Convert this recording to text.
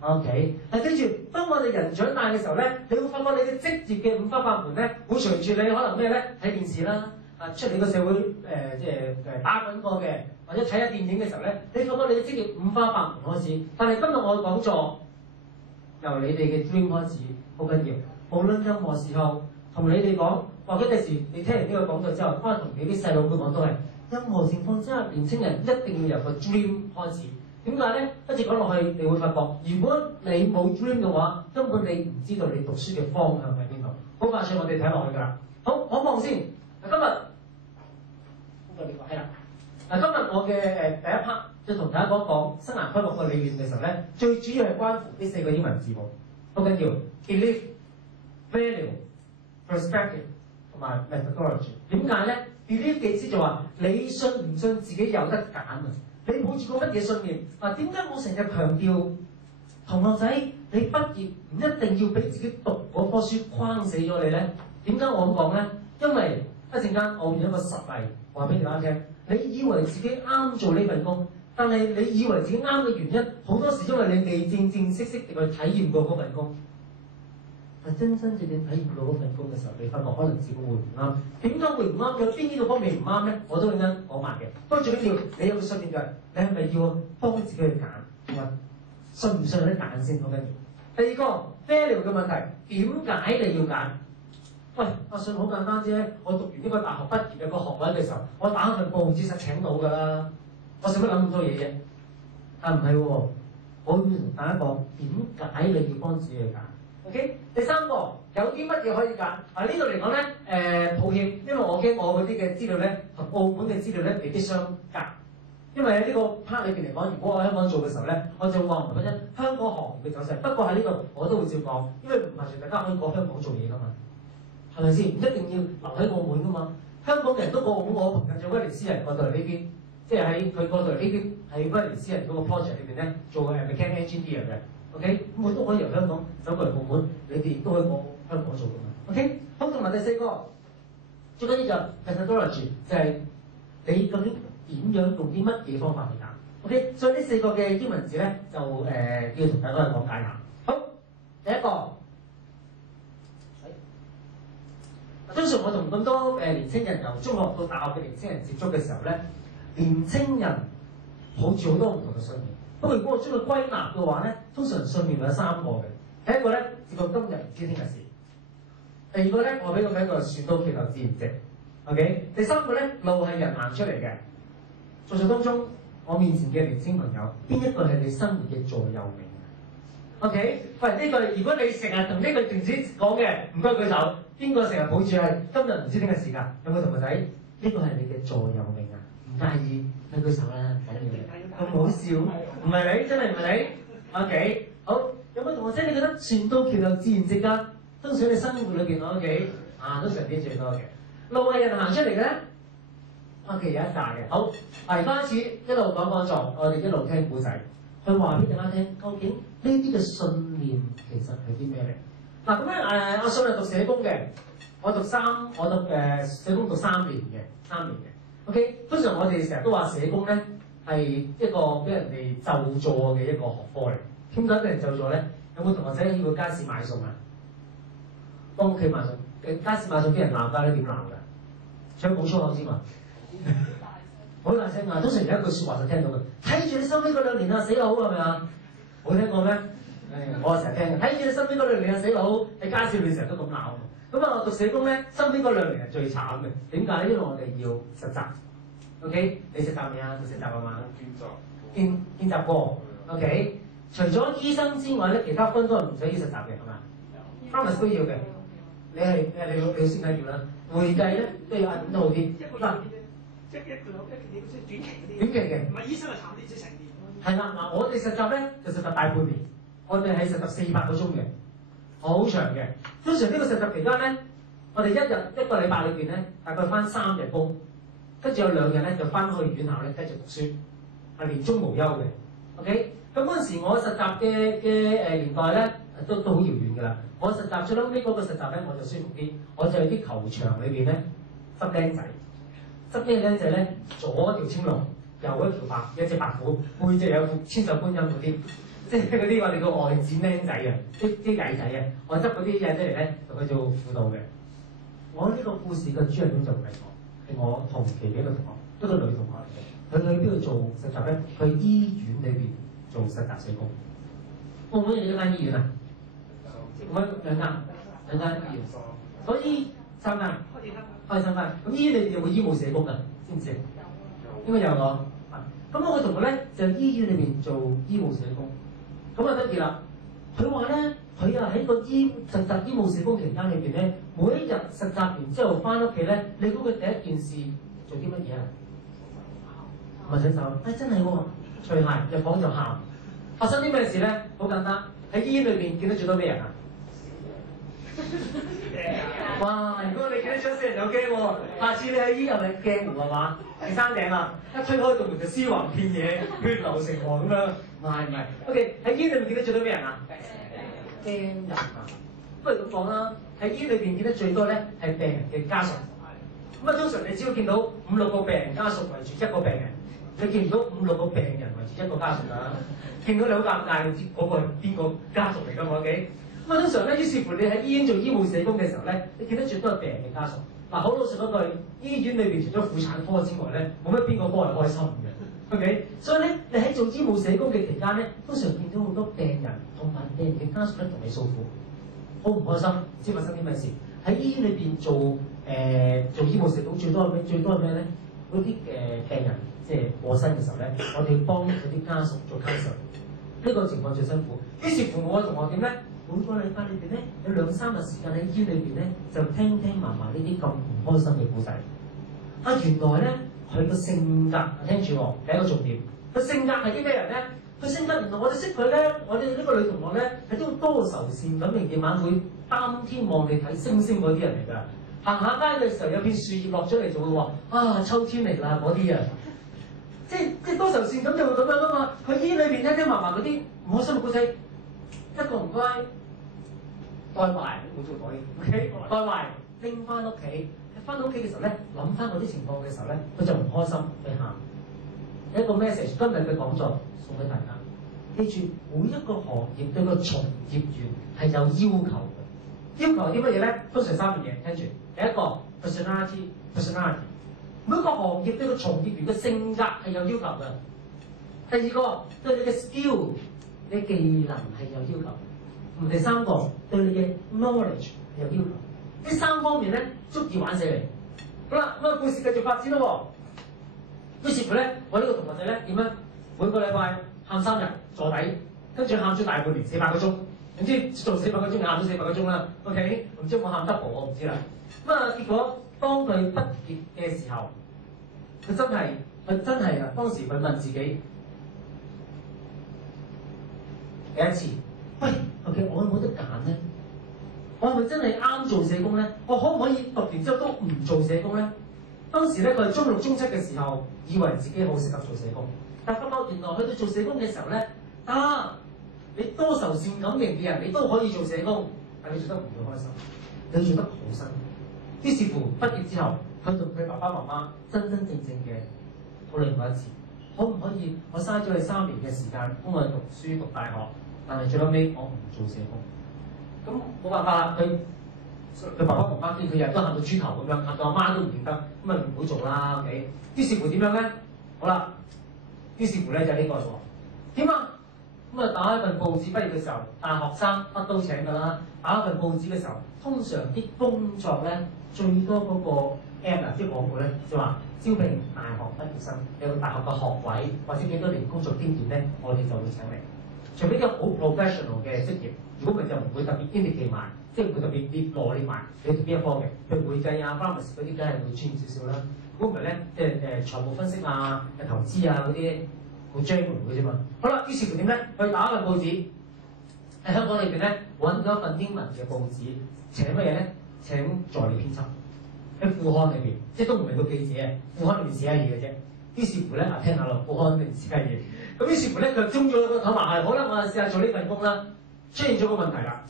OK， 但記住，當我哋人長大嘅時候咧，你會發覺你嘅職業嘅五花八門咧，會隨住你可能咩咧睇電視啦，出嚟個社會即係打滾過嘅，或者睇下電影嘅時候咧，你發覺你嘅職業五花八門開始。但係今日我嘅講座由你哋嘅 dream 開始，好緊要。無論任何時候同你哋講，或者第時你聽完呢個講座之後，翻去同你啲細路妹講都係，任何情況之下，年青人一定要由個 dream 開始。點解咧？一直講落去，你會發覺，如果你冇 dream 嘅話，根本你唔知道你讀書嘅方向喺邊度。好快脆，我哋睇落去㗎啦。好，我望先。今日呢個係啦。今日我嘅第一 part 就同大家講講生涯規劃嘅理念嘅時候咧，最主要係關乎呢4個英文字母，好緊要 belief、value、perspective 同埋 methodology。點解咧 ？belief 嘅意思就話你信唔信自己有得揀啊？你抱住個乜嘢信念？點解我成日強調同學仔你畢業唔一定要俾自己讀嗰科書框死咗你咧？點解我咁講咧？因為一陣間我用一個實例話俾大家聽。你以為自己啱做呢份工，但係你以為自己啱嘅原因，好多時因為你未正正式式地去體驗過嗰份工。係真真正正體驗到嗰份工嘅時候，你發覺可能自己會唔啱。點解會唔啱？有邊呢個方面唔啱咧？我都會啱講埋嘅。不過最緊要你有個信念就係，你係咪要幫自己去揀？同埋信唔信有得揀先好緊要。第二個 value 嘅問題，點解你要揀？喂，阿信好簡單啫。我讀完呢個大學畢業有個學位嘅時候，我打份報紙實請到㗎啦。我使乜諗咁多嘢啫？但唔係喎，我要同大家講點解你要幫自己去揀。OK， 第三個有啲乜嘢可以揀？呢度嚟講咧，抱歉，因為我驚我嗰啲嘅資料咧同澳門嘅資料咧未必相隔。因為喺呢個 part 裏邊嚟講，如果我喺香港做嘅時候咧，我就話唔緊香港行業嘅走勢。不過喺呢度我都會照講，因為唔係全大家可以過香港做嘢㗎嘛，係咪先？唔一定要留喺澳門㗎嘛。香港人都過澳門，我朋友做威尼斯人過到嚟呢邊，即係喺佢過到嚟呢邊喺威尼斯人嗰個 project 裏邊咧做mechanical engineer 嘅。OK， 咁我都可以由香港走過嚟澳門，你哋都可以過香港做㗎嘛。OK， 好，同埋第四個最緊要就 methodology， 就係你究竟點樣用啲乜嘢方法去揀 ？OK， 所以呢4個嘅英文字咧就要同大家去講解下。好，第一個，通常我同咁多年青人由中學到大學嘅年青人接觸嘅時候咧，年青人抱住好多唔同嘅信念。不過如果我將佢歸納嘅話咧，通常信念有3個嘅。第一個咧，直到今日唔知聽日事；第二個咧，我俾個名佢係船到橋頭自然直。OK， 第三個咧，路係人行出嚟嘅。在座當中，我面前嘅年輕朋友，邊一個係你生活嘅座右銘 ？OK， 喂，呢句如果你成日同呢句段子講嘅，唔該舉手。邊個成日抱住係今日唔知聽日事㗎？有冇同學仔？呢個係你嘅座右銘啊！唔介意，舉舉手啦，緊要嘅。咁好笑，唔係你，真係唔係你。OK， 好，有冇同學仔？你覺得船到橋頭自然直㗎？通常你生活裏邊，OK， 都常見最多嘅。路係人行出嚟嘅咧。OK， 有一紮嘅。好，嚟開始一路講座，我哋一路聽故仔，去話俾大家聽，究竟呢啲嘅信念其實係啲咩嚟？嗱咁咧阿信係讀社工嘅，我讀社工讀3年嘅。OK， 通常我哋成日都話社工咧係一個俾人哋就助嘅一個學科嚟。點解俾人就助咧？有冇同學仔要去街市買餸啊？幫屋企買餸，街市買餸啲人鬧㗎，你點鬧㗎？想講粗口先嘛？好大聲啊！通常有一句説話就聽到嘅，睇住你收尾嗰2年啊，死佬係咪啊？冇聽過咩？我成日聽，睇住你身邊嗰2年啊，死佬！喺街市裏成日都咁鬧。咁我讀社工咧，身邊嗰2年係最慘嘅。點解咧？因為我哋要實習。OK， 你實習未啊？做實習啊嘛？見習過。OK， 除咗醫生之外咧，其他分都係唔使要實習嘅，係嘛？Pharmacist 都要嘅。你先緊要啦。會計咧都要5都好啲。嗱，即係一個即係短期嗰啲。短期嘅。唔係醫生係慘啲，即係成年。係啦，嗱，我哋實習咧就實習大半年，我哋係實習400個鐘嘅，好長嘅。通常呢個實習期間咧，我哋一個禮拜裏邊咧，大概翻3日工，跟住有2日咧就翻去院校咧繼續讀書，係年中無休嘅。OK， 咁嗰陣時我實習嘅年代咧都好遙遠㗎啦。我實習最後尾嗰個實習咧我就舒服啲，我就喺啲球場裏邊咧執僆仔，執咩僆仔咧？左一條青龍，右一條一隻白虎，背脊有副千手觀音嗰啲，即係嗰啲我哋叫外展僆仔啊，啲曳仔啊，我執嗰啲曳仔嚟咧同佢做輔導嘅。我呢個故事嘅主人公就唔係我，係我同期嘅一個同學，一個女同學嚟嘅。佢去邊度做實習咧？去醫院裏邊做實習社工。澳門有幾間醫院啊？我兩間醫院。所以3間開3間。咁醫院裏邊有冇醫務社工㗎？知唔知？應該有我。咁我個同學咧就醫院裏邊做醫務社工。咁啊得意啦！佢話咧，佢啊喺個實習醫務社工期間裏邊咧，每一日實習完之後翻屋企咧，你估佢第一件事做啲乜嘢啊？唔係洗手，真係喎，除鞋入房就喊。發生啲咩事咧？好簡單，喺醫院裏邊見到最多咩人啊？哇！如果你見得出死人有驚喎，下次你喺醫院係咪驚喎係嘛？第三頂啦，一推開道門就屍橫遍野，血流成河咁樣。唔係 ，OK 喺醫院裏面見得最多咩人啊？驚人啊！不如咁講啦，喺醫院裏邊見得最多咧係病人嘅家屬。咁啊，通常你只會見到5、6個病人家屬圍住一個病人，你見唔到5、6個病人圍住一個家屬㗎。見到你好尷尬，你知嗰個係邊個家屬嚟㗎嘛 ？OK。咁啊，通常咧，於是乎你喺醫院做醫務社工嘅時候咧，你見得最多係病人嘅家屬。嗱，好老實嗰句，醫院裏邊除咗婦產科之外咧，冇乜邊個科係開心嘅。OK，所以咧，你喺做醫務社工嘅期間咧，通常見到好多病人同埋病人嘅家屬咧同你訴苦，好唔開心，唔知發生啲咩事。喺醫院裏邊做醫務社工最多係咩咧？嗰啲病人即係過身嘅時候咧，我哋要幫嗰啲家屬做 counsel， 呢個情況最辛苦。於是乎我同學點咧？每個禮拜裏邊咧有2、3日時間喺醫院裏邊咧，就聽埋呢啲咁唔開心嘅故仔。啊，原來咧佢個性格，聽住喎，第一個重點。佢性格係啲咩人咧？佢性格原來我哋識佢咧，我哋呢個女同學咧係都多愁善感，夜晚會擔天望地睇星星嗰啲人嚟㗎。行下街嘅時候有片樹葉落咗嚟就會話啊秋天嚟啦嗰啲啊，即係多愁善感就會咁樣啊嘛。佢醫院裏邊聽埋嗰啲唔開心嘅故仔，一個唔該。帶埋冇做袋，OK， 帶埋拎翻屋企。翻到屋企嘅時候咧，諗翻嗰啲情況嘅時候咧，佢就唔開心，佢喊。一個 message， 今日嘅講座送俾大家。記住，每一個行業對個從業員係有要求嘅。要求係啲乜嘢咧？通常3樣嘢，聽住。第一個 personality， 每一個行業對個從業員嘅性格係有要求嘅。第二個對你嘅 skill， 你嘅技能係有要求。第3個對你嘅 knowledge 有要求，呢3方面咧足以玩死你。好啦，咁啊故事繼續發展咯喎。於是乎咧，我呢個同學仔咧點咧？每個禮拜喊3日坐底，跟住喊咗大半年400個鐘，總之做400個鐘，喊咗400個鐘啦。OK， 唔知有冇喊 double 我唔知啦。咁啊結果當佢畢業嘅時候，佢真係啊！當時佢問自己第一次。喂 ，OK， 我有冇得揀咧？我係咪真係啱做社工咧？我可唔可以讀完之後都唔做社工咧？當時咧，佢係中6、中7嘅時候，以為自己好適合做社工，但係發覺原來去到做社工嘅時候咧，你多愁善感型嘅人，你都可以做社工，但係你做得唔會開心，你做得好辛苦。於是乎，畢業之後，佢同佢爸爸媽媽真正嘅討論過一次，可唔可以我嘥咗你3年嘅時間，幫我讀書讀大學？但係最後尾我唔做社工，咁冇辦法啦。佢爸爸媽媽見佢日日都喊到豬頭咁樣，喊到阿媽都唔認得，咁咪唔好做啦。OK， 於是乎點樣咧？好啦，於是乎咧就呢個喎。點啊？咁啊打一份報紙，畢業嘅時候，大學生乜都請㗎啦。打一份報紙嘅時候，通常啲工作咧最多嗰個 ad 啊，即係廣告咧，就話招聘大學畢業生，有個大學嘅學位或者幾多年工作經驗咧，我哋就會請你。除非一個好 professional 嘅職業，如果唔係就唔會特別 indicate 埋，即係唔會特別列羅列埋你讀邊一科嘅，譬如會計啊、pharmacy 嗰啲，梗係會專業少少啦。如果唔係咧，即係財務分析啊、投資啊嗰啲好 general 嘅啫嘛。好啦，於是乎點咧？去打一份報紙喺香港裏邊咧揾咗一份英文嘅報紙，請乜嘢咧？請助理編輯喺副刊裏邊，即係都唔係個記者啊，副刊裏邊寫下嘢嘅啫。於是乎咧，聽下咯，副刊裏邊寫下嘢。咁於是乎咧，佢中咗個頭埋係，好啦，我試下做呢份工啦。出現咗個問題啦，